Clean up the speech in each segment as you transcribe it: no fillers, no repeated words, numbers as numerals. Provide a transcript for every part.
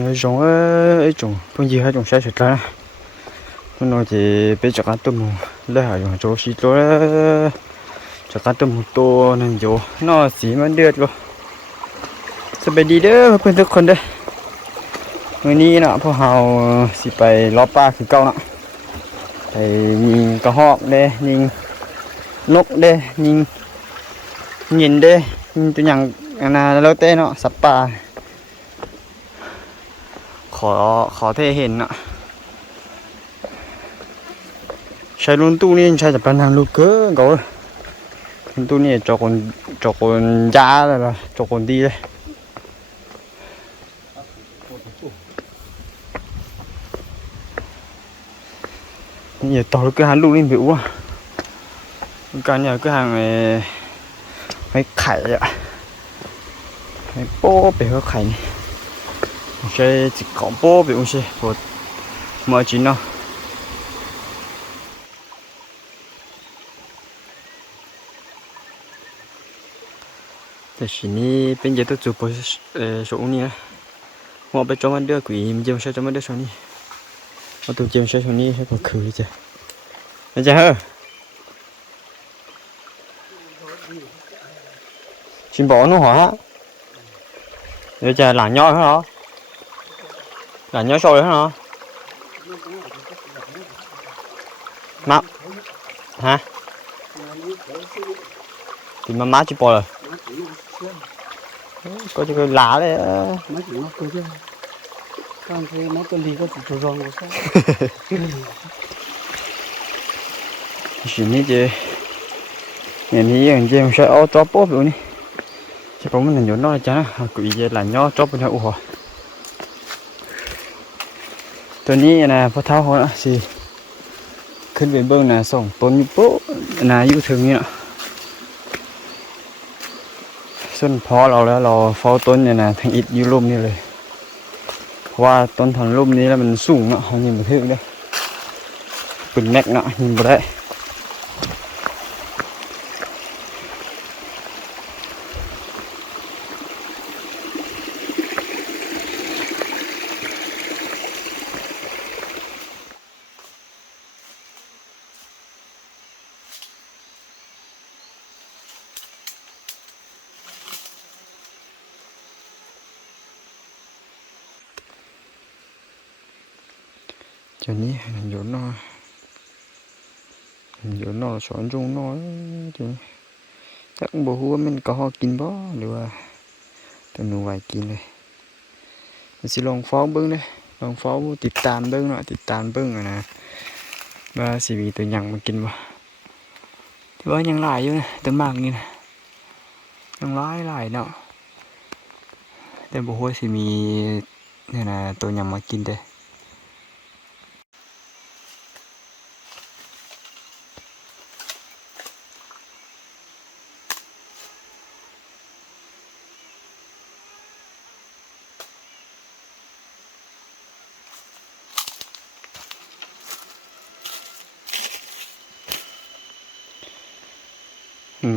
người giống ấy chúng con gì hay chúng sẽ sụt ra con nói thì bây giờ cá tôm lấy hải dùng chỗ xí chỗ cho cá tôm một tô nên chỗ nó xí mà được luôn sẽไปดีเด้อเพื่อนทุกคนเด้อมื้อนี้น่ะพวกเราสิไปรอปลาคือเก่าน่ะไปยิงกระหอกเด้ยิงนกเด้ยิงยินเด้ยิงตัวอย่างอันน่ะแล้วแต่เนาะสัตว์ป่าขอเทเห็นน่ะใช้รุ่นตู้นี้ใช้จะเป็นทางลูกเก้อเขาตู้นี้จอกคนยาเลยล่ะจอกคนดีเลยนี่ต่อcái hàngลูกนี่bị quá cái này cái hàng này mấyไข่ạ mấy bố bị cáiไข่này sẽ chỉ có bố bị uống xe một mở chín đâuแต่ทีนี้เป็นยังต้องจูบโซนี่นะมองไปจอมันเดือดกุยมันจะใช้จอมันเดือดโซนี่เอาตัวเจียมใช้โซนี่ให้ผมคือจ้ะนะจ๊ะเฮ้อชิมbỏ nó hả rồiจ้ะหลังย่อเหรอหลังย่อโซเลยเหรอmá hả thì má chỉ bỏ rồi có cái lá đấy mấy chuyện nó cứ chứ con thấy mấy con đi có chỉ trâu rong rồi sao chuyện này chứ ngàyนี้อย่างเจมใช้เอาจ๊อบป๊อบอยู่นี่ใช่ผมมันอยู่นอกจ้ะกุยเจหลานย่อจ๊อบเป็นหัวตัวนี้นะพอเท้าเขาสิขึ้นไปเบื้องนะส่งต้นอยู่ปุ๊บนะอยู่ถึงนี่นะส่วนพอเราแล้วเราเฝ้าต้นเนี่ยนะทางอิฐอยู่ร่มนี่เลยเพราะว่าต้นทางร่มนี้แล้วมันสูงเนาะเขายิงมาถึงได้ปืนแม็กเนาะยิงมาได้chỗนี้อยู่นอสอนจงน้อยจังจักบ่ฮู้ว่ามันก็ฮอกินบ่หรือว่าตัวหนูไว้กินเลยสิลองฟ้องเบิ่งเด้ลองฟ้องติดตามเบิ่งเนาะติดตามเบิ่งนะว่าสิมีตัวหยังมากินบ่แต่ว่ายังหลายอยู่นะตัวมากนี่นะยังหลายเนาะแต่บ่ฮู้ว่าสิมีเนี่ยนะตัวหยังมากินเด้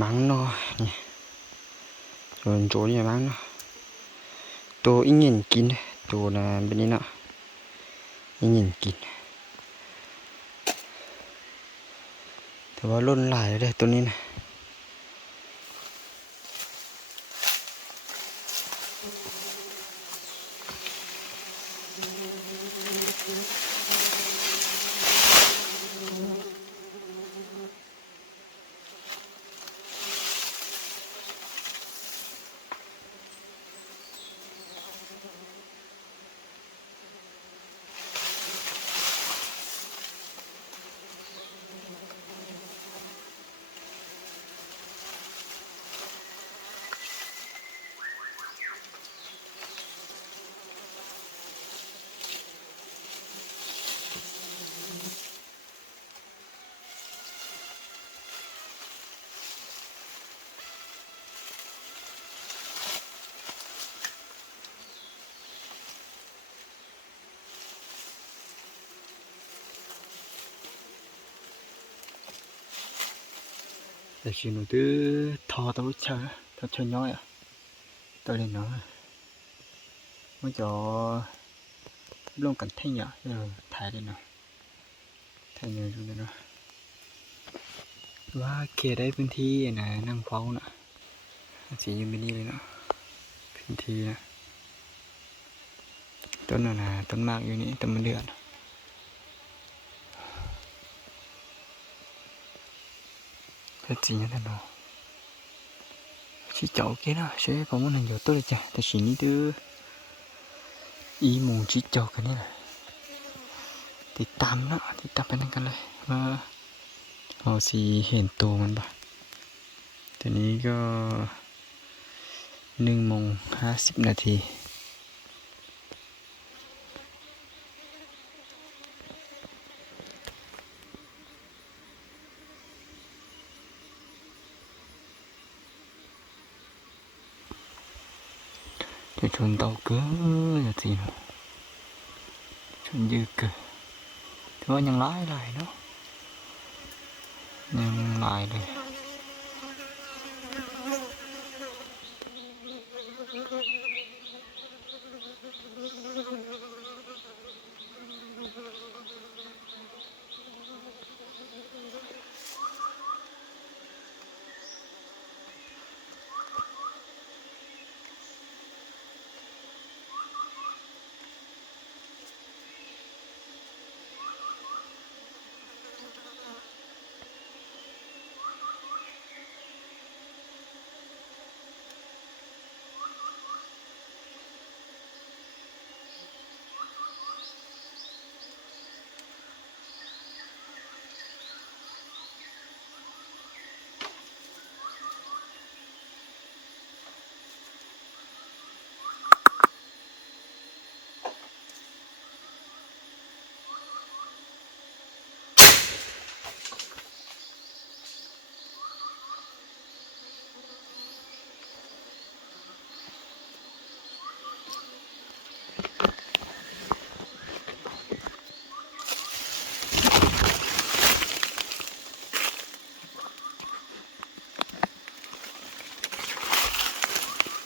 มังเนาะนี่โจนี่มังเนาะตัวอีหยินกินตัวน่ะเป็นนี่เนาะอีหยินกินแต่ว่าล้นหลายเลยตัวนี้นะแต่ชิโนตื้อทอตัวเชอตัวเชยน้อยอ่ะตัวเล็กน้อยเมื่อจอ ร่วมกันแท่งหยาถ่ายได้เนาะแท่งหยาอยู่เนาะว่าเขตได้พื้นที่นะนั่งเฝ้าน่ะสิอยู่ไม่นี่เลยเนาะพื้นที่นะต้นน่ะต้นมากอยู่นี่ต้นมะเดื่อcái gì như thế nào chỉ cháu kia nào sẽ có một lần nhiều tôi được chảแต่chỉ ní đưa ý mù chỉ cháu cái nàyติดตามเนาะติดตามไปนั่นกันเลยว่าเราสิเห็นตัวมันบ่ตอนนี้ก็1:50 นาทีจะชนเต่าเกือบสิเนาะชนยืดเกือบแต่ว่ายังหลายเนาะยังหลายเลย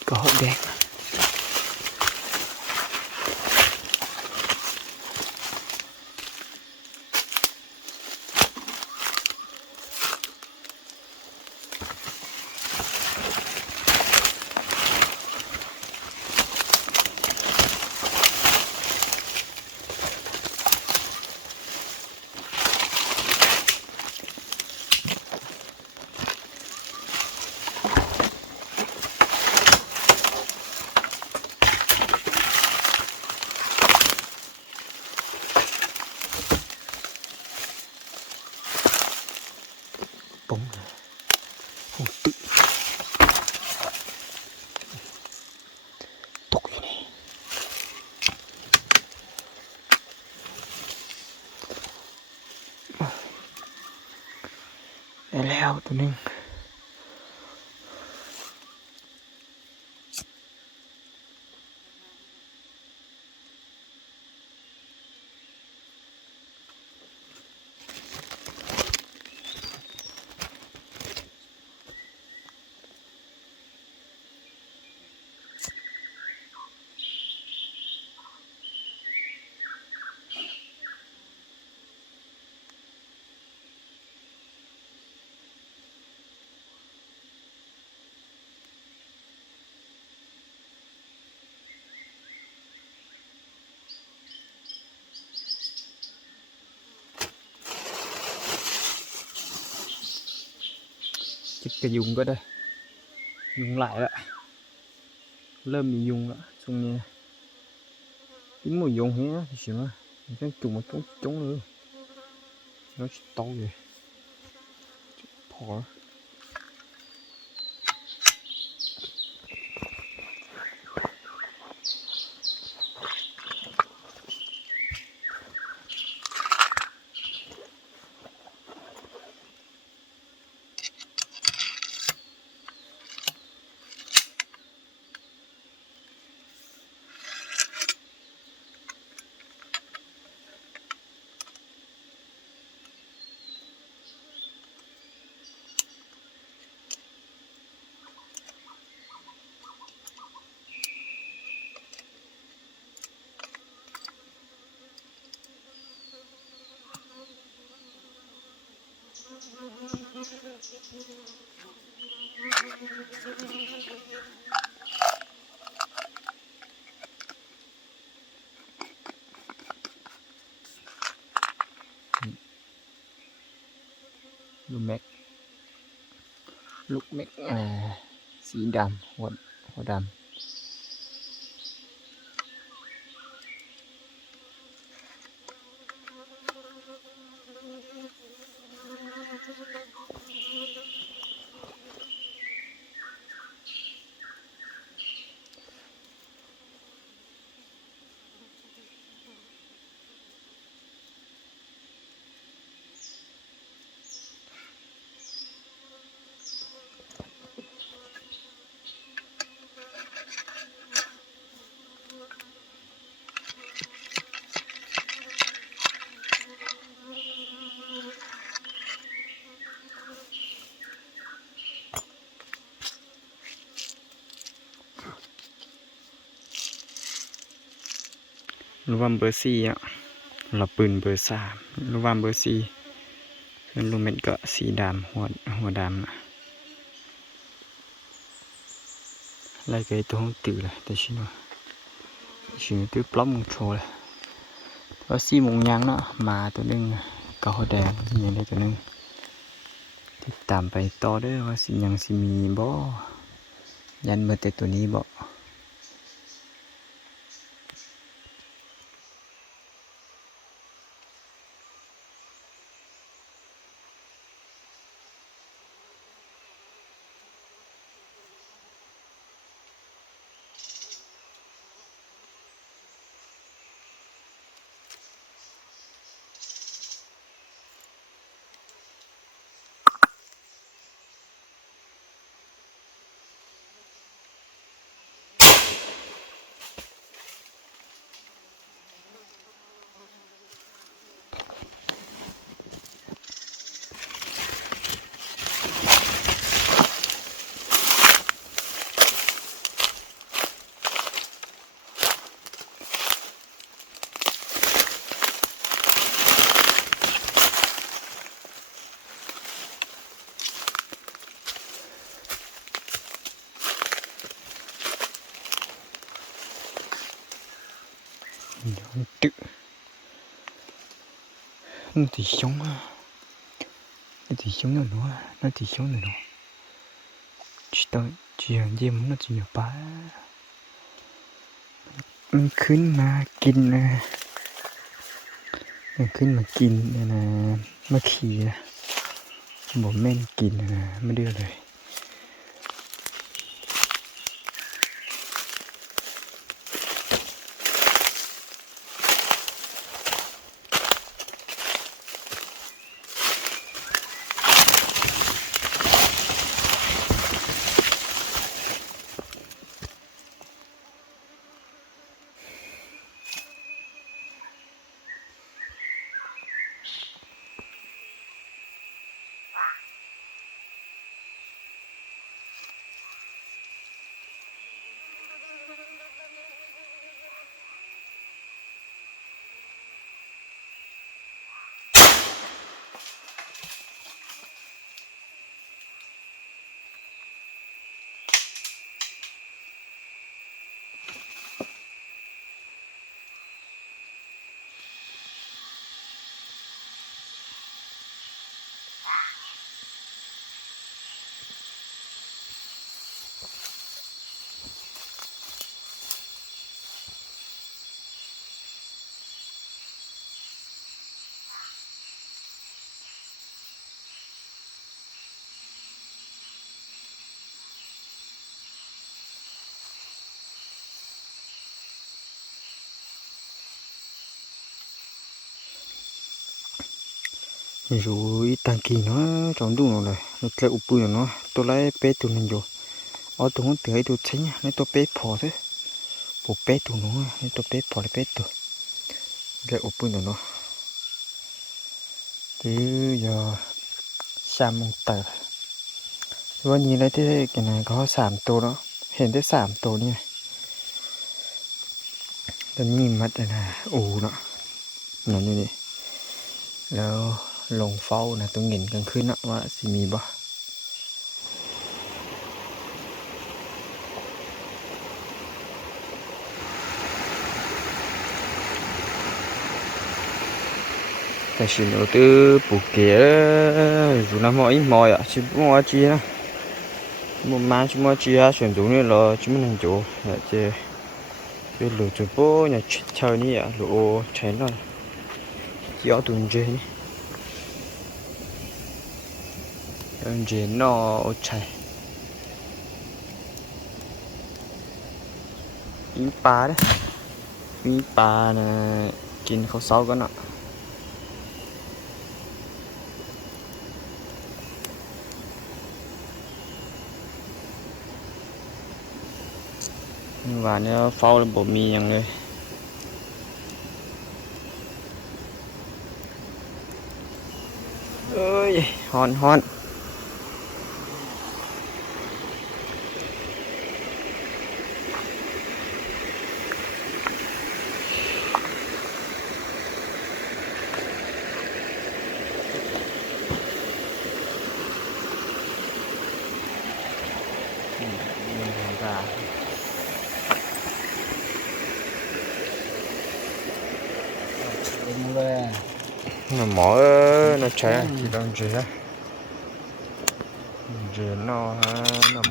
ก็หอบแดงปงโอ้ตึกตกอยู่นี่ได้แล้วตัวนึงจิกกระยุงก็ได้ยุงหลายละเริ่มมียุงละช่วงนี้cái mùiยุงเฮ้ยสิมาcái trùng mà trống nữa nó to vậy thỏ ลูกแม็กสีดำหัวดำรูวามเบอร์4อ่ะเราปืนเบอร์3รูวามเบอร์4เป็นลูกเม็ดก็สีดำหัวดำนะไล่ไกตัวห้องตื่นเลยแต่ชิโนตื่นปล้อมโชว์เลยว่า4 โมงยังเนาะมาตัวนึงก็หัวแดงนี่ได้ตัวนึงติดตามไปต่อเด้อว่าสิยังสิมีบ่ยันเมื่อแต่ตัวนี้บ่ตึnó thì sống nó thì sống nữa chỉ là gì mà nó chỉ là báมันขึ้นมากินนะมันขึ้นมากินนะมาขี่นะบ่แม่นกินนะไม่เดือเลยrồi tăng kỳ nó chọn đúng rồi nó lại ụp bự nó tôi lấy bé tụi mình rồi ở tụi nó tới tụi thấy nhá nó tôi bé phò thế bộ bé tụi nó tôi bé phò lại bé tụi lại ụp bự nó từ giờ sang mùng tờวันนี้เลยที่กันนะก็3 ตัวเนาะเห็นได้3 ตัวนี่ตอนนี้มัดนะอูเนาะนั่นนี่แล้ว ลงเฝ้านะต้องเห็นกลางคืนนะว่าสิมีบ่แต่ชิโนตื้อปูเก๋อยู่น้ำมอยมอยอ่ะชิบมอจีนะมุมมาชิมอจีฮะส่วนตรงนี้เราชิมันจูเจcái lũ chụp bố nhà chơi ní à lũ chơi nó gió tuần chơi ní tuần chơi nó chơi miếng pá đấy miếng pá này chín khâu sáu cái nọ và nó phao lên bộ mì nhằng đây ơi hòn hòn nó mỏ nó cháy thì đang chơi á chơi nó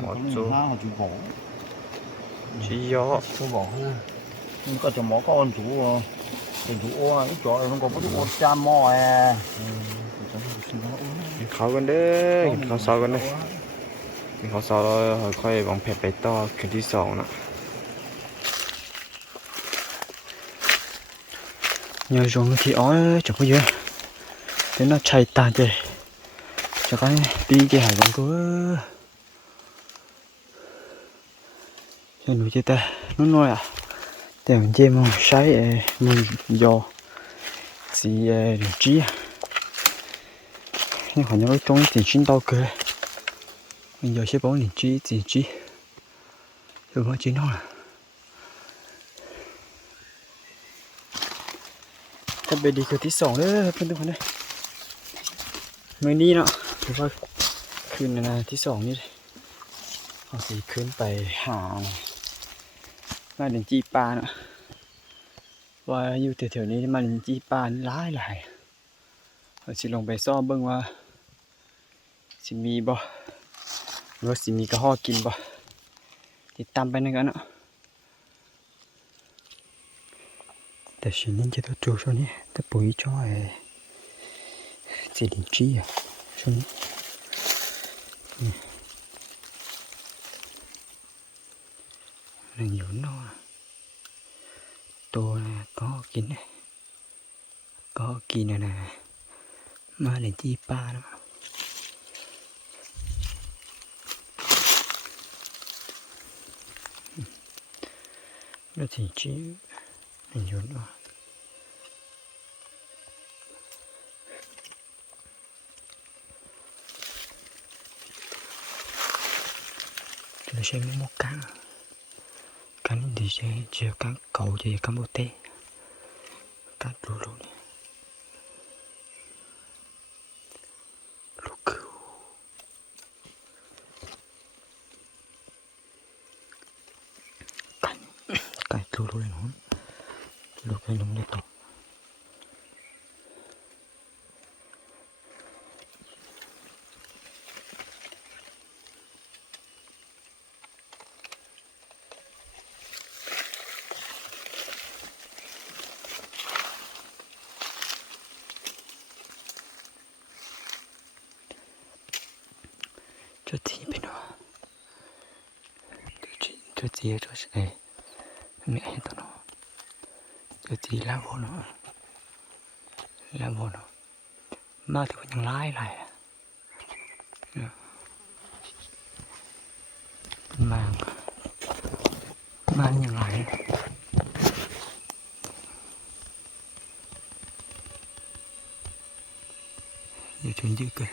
mỏ chỗ chỉ gió tôi bỏ ha nhưng có chồng mỏ có con chủ ô cái chỗ nó có cái ô cha mò àเขากันเด้อเขาซ้อกันเด้อเขาซ้อแล้วค่อยวางแผนไปต่อคืนที่2นะnhờ dùng thì ói chẳng có gì thế nó chạy tàn chè cho cái đi cái hải vẫn cứ cho nuôi chơi ta nó nói à để mình chơi mong sấy mình giò gì được trí nhưng họ nhớ trong tiền chín tao cơ mình giờ sẽ bóng tiền trí rồi nó chỉ nóiถ้าไปดีคือที่2เด้อเพิ่นทุกคนเด้อมื้อนี้เนาะถือว่าคืนนะที่2นี่เอาสิขึ้นไปหามาเล่นจีปลาเนาะว่าอยู่แถวๆนี้มาเล่นจีปลาหลายเอาสิลงไปซ่อมเบิ่งว่าสิมีบ่หรือว่าสิมีกระห้อกินบ่ติดตามไปนั่นกันเนาะแต่ฉันนี่จะต้องจูช่วงนี้แต่ปุ๋ยจ้อยเจดินจี้อ่ะช่วงนี้นั่งอยู่นอกตัวนะก็กินนะก็กินนะมาเล่นจี้ปลาเนาะแล้วถึงจี้นั่งอยู่นอกnó sẽ một cắn thì sẽ chiều cắn cầu thì cắn một tê cắn luôn luôn lúc cắn luôn luôn luôn lúc cái nóng lên to cho tí bên đó cho tí cho sẽ mẹ hết tao nó cho tí lá vô nó mà thì vẫn lái lại mangยังไงอยู่จนยืดเกิน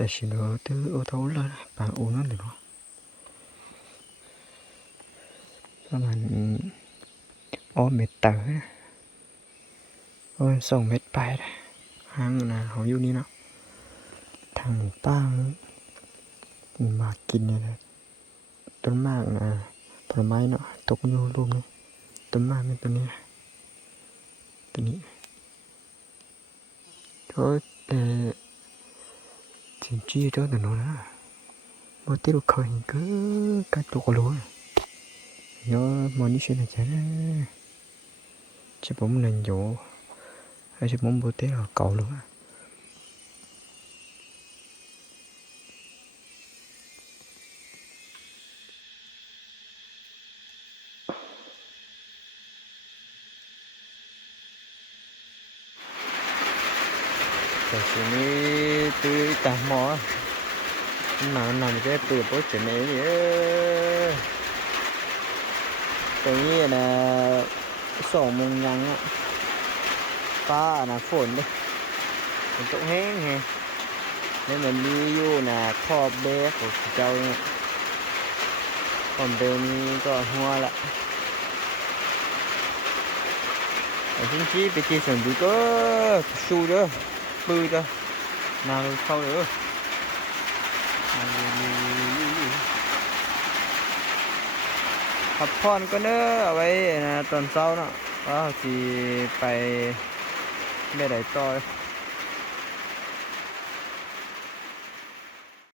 แต่สิโนตื้อโอเท่าเลยปางโอนั่นเลยเนาะประมาณเม็ดเต๋อนะ2 เม็ดไปนะห้างนะเขาอยู่นี่เนาะทางหมู่ป้ามากินเนี่ยนะต้นมากนะผลไม้เนาะตกอยู่รูปนี้ต้นมากนี่ตัวนี้นะตัวนี้ก็진짜 저 너나 뭐 때로 거니까 까또 걸어 여 머니셔는 잖아 제 몸은 요 아직 몸 못해요 cầu luôn á cái này từ tà mò mà nằm cái từ bố chuyện này nhớ cái này là 2 โมงยังอ่ะฟ้าน่ะฝนเด้ฝนตกแห้งแฮะแล้วมันมีอยู่น่ะขอบเบของเจ้าเนี่ยขอบเบนี้ก็หัวละไอ้ชิ้นชี้ไปกินส่วนดูก็สู้เด้อปื้อเด้อนาเลยเข้าเด้อพักผ่อนก็เด้อเอาไว้นะตอนเช้าเนาะก็สิไปไม่ได้ต่อ